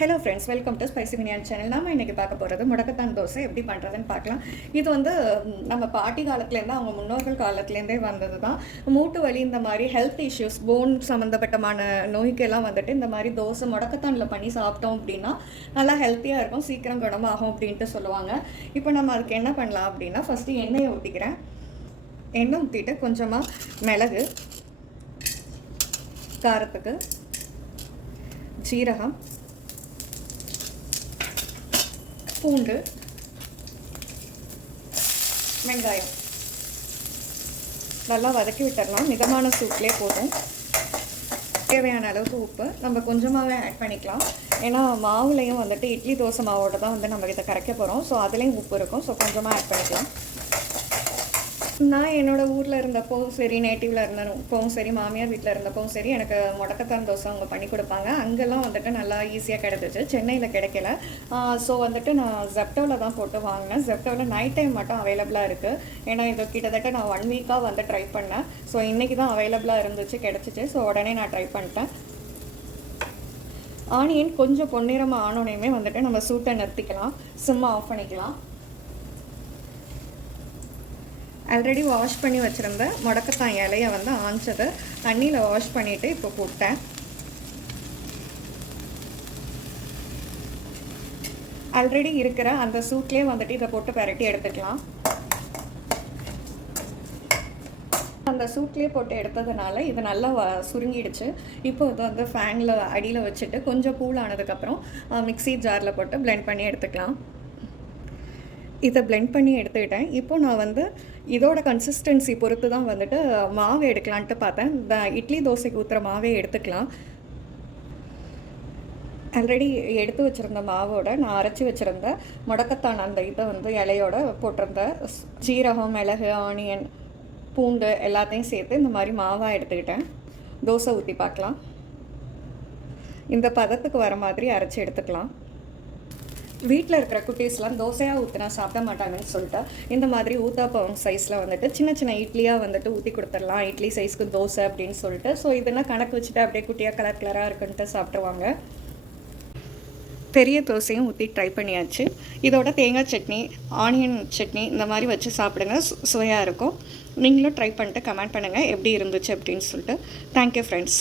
Hello friends, welcome to spicy biryani channel. நம்ம இன்றைக்கி பார்க்க போகிறது முடக்கத்தான் தோசை எப்படி பண்ணுறதுன்னு பார்க்கலாம். இது வந்து நம்ம பாட்டி காலத்துலேருந்து, அவங்க முன்னோர்கள் காலத்துலேருந்தே வந்தது தான். மூட்டு வலி, இந்த மாதிரி ஹெல்த் இஷ்யூஸ், போன் சம்மந்தப்பட்டமான நோய்க்கெல்லாம் வந்துட்டு இந்த மாதிரி தோசை முடக்கத்தானில் பண்ணி சாப்பிட்டோம் அப்படின்னா நல்லா ஹெல்த்தியாக இருக்கும், சீக்கிரம் குணமாகும் அப்படின்ட்டு சொல்லுவாங்க. இப்போ நம்ம அதுக்கு என்ன பண்ணலாம் அப்படின்னா, ஃபஸ்ட்டு எண்ணெயை ஊற்றிக்கிறேன். எண்ணெய் ஊற்றிட்டு கொஞ்சமாக மிளகு, காரத்துக்கு ஜீரகம், பூண்டு, வெங்காயம் நல்லா வதக்கி விட்டுடலாம். மிதமான சூட்லேயே போதும். தேவையான அளவுக்கு உப்பு நம்ம கொஞ்சமாகவே ஆட் பண்ணிக்கலாம். ஏன்னா மாவுலையும் வந்துட்டு இட்லி தோசை மாவோட தான் வந்து நம்ம இதை கரைக்க போகிறோம். ஸோ அதுலேயும் உப்பு இருக்கும். ஸோ கொஞ்சமாக ஆட் பண்ணிக்கலாம். நான் என்னோடய ஊரில் இருந்தப்போவும் சரி, நேட்டிவில் இருந்தப்போவும் சரி, மாமியார் வீட்டில் இருந்தப்போவும் சரி, எனக்கு முடக்கத்தான் தோசை அவங்க பண்ணி கொடுப்பாங்க. அங்கெல்லாம் வந்துட்டு நல்லா ஈஸியாக கிடைச்சிச்சு. சென்னையில் கிடைக்கல. ஸோ வந்துட்டு நான் ஜெப்டோவில் தான் போட்டு வாங்கினேன். ஜெப்டோவில் நைட் டைம் மட்டும் அவைலபிளாக இருக்குது. ஏன்னா இது கிட்டத்தட்ட நான் 1 வீக்காக வந்து ட்ரை பண்ணேன். ஸோ இன்றைக்கி தான் அவைலபிளாக இருந்துச்சு, கிடச்சிச்சு. ஸோ உடனே நான் ட்ரை பண்ணிட்டேன். ஆனியன் கொஞ்சம் பொன்னிறமாக ஆனோனையுமே வந்துட்டு நம்ம சூட்டை நிறுத்திக்கலாம், சிம்மை ஆஃப் பண்ணிக்கலாம். ஆல்ரெடி வாஷ் பண்ணி வச்சுருந்த முடக்கத்தான் இலையை வந்து ஆஞ்சதை தண்ணியில் வாஷ் பண்ணிவிட்டு இப்போ போட்டேன். ஆல்ரெடி இருக்கிற அந்த சூட்லேயே வந்துட்டு இதை போட்டு பரட்டி எடுத்துக்கலாம். அந்த சூட்லேயே போட்டு எடுத்ததுனால இது நல்லா சுருங்கிடுச்சு. இப்போ இது வந்து ஃபேனில் அடியில் வச்சுட்டு கொஞ்சம் கூல் ஆனதுக்கப்புறம் மிக்ஸி ஜாரில் போட்டு பிளெண்ட் பண்ணி எடுத்துக்கலாம். இதை பிளெண்ட் பண்ணி எடுத்துக்கிட்டேன். இப்போது நான் வந்து இதோட கன்சிஸ்டன்சி பொறுத்து தான் வந்துட்டு மாவு எடுக்கலான்ட்டு பார்த்தேன். இந்த இட்லி தோசைக்கு ஊற்றுற மாவே எடுத்துக்கலாம். ஆல்ரெடி எடுத்து வச்சுருந்த மாவோட நான் அரைச்சி வச்சுருந்த முடக்கத்தான் அந்த இதை வந்து இலையோட போட்டிருந்த ஜீரகம், மிளகு, ஆனியன், பூண்டு எல்லாத்தையும் சேர்த்து இந்த மாதிரி மாவாக எடுத்துக்கிட்டேன். தோசை ஊற்றி பார்க்கலாம். இந்த பதத்துக்கு வர மாதிரி அரைச்சி எடுத்துக்கலாம். வீட்டில் இருக்கிற குட்டீஸ்லாம் தோசையாக ஊற்றினா சாப்பிட மாட்டாங்கன்னு சொல்லிட்டு இந்த மாதிரி ஊத்தாப்பம் சைஸில் வந்துட்டு சின்ன சின்ன இட்லியாக வந்துட்டு ஊற்றி கொடுத்துடலாம். இட்லி சைஸ்க்கு தோசை அப்படின்னு சொல்லிட்டு. ஸோ இதெல்லாம் கணக்கு வச்சுட்டு அப்படியே குட்டியாக கலர் கலராக இருக்குன்ட்டு சாப்பிடுவாங்க. பெரிய தோசையும் ஊற்றி ட்ரை பண்ணியாச்சு. இதோட தேங்காய் சட்னி, ஆனியன் சட்னி இந்த மாதிரி வச்சு சாப்பிடுங்க, சுவையாக இருக்கும். நீங்களும் ட்ரை பண்ணிட்டு கமெண்ட் பண்ணுங்கள் எப்படி இருந்துச்சு அப்படின்னு சொல்லிட்டு. Thank you friends.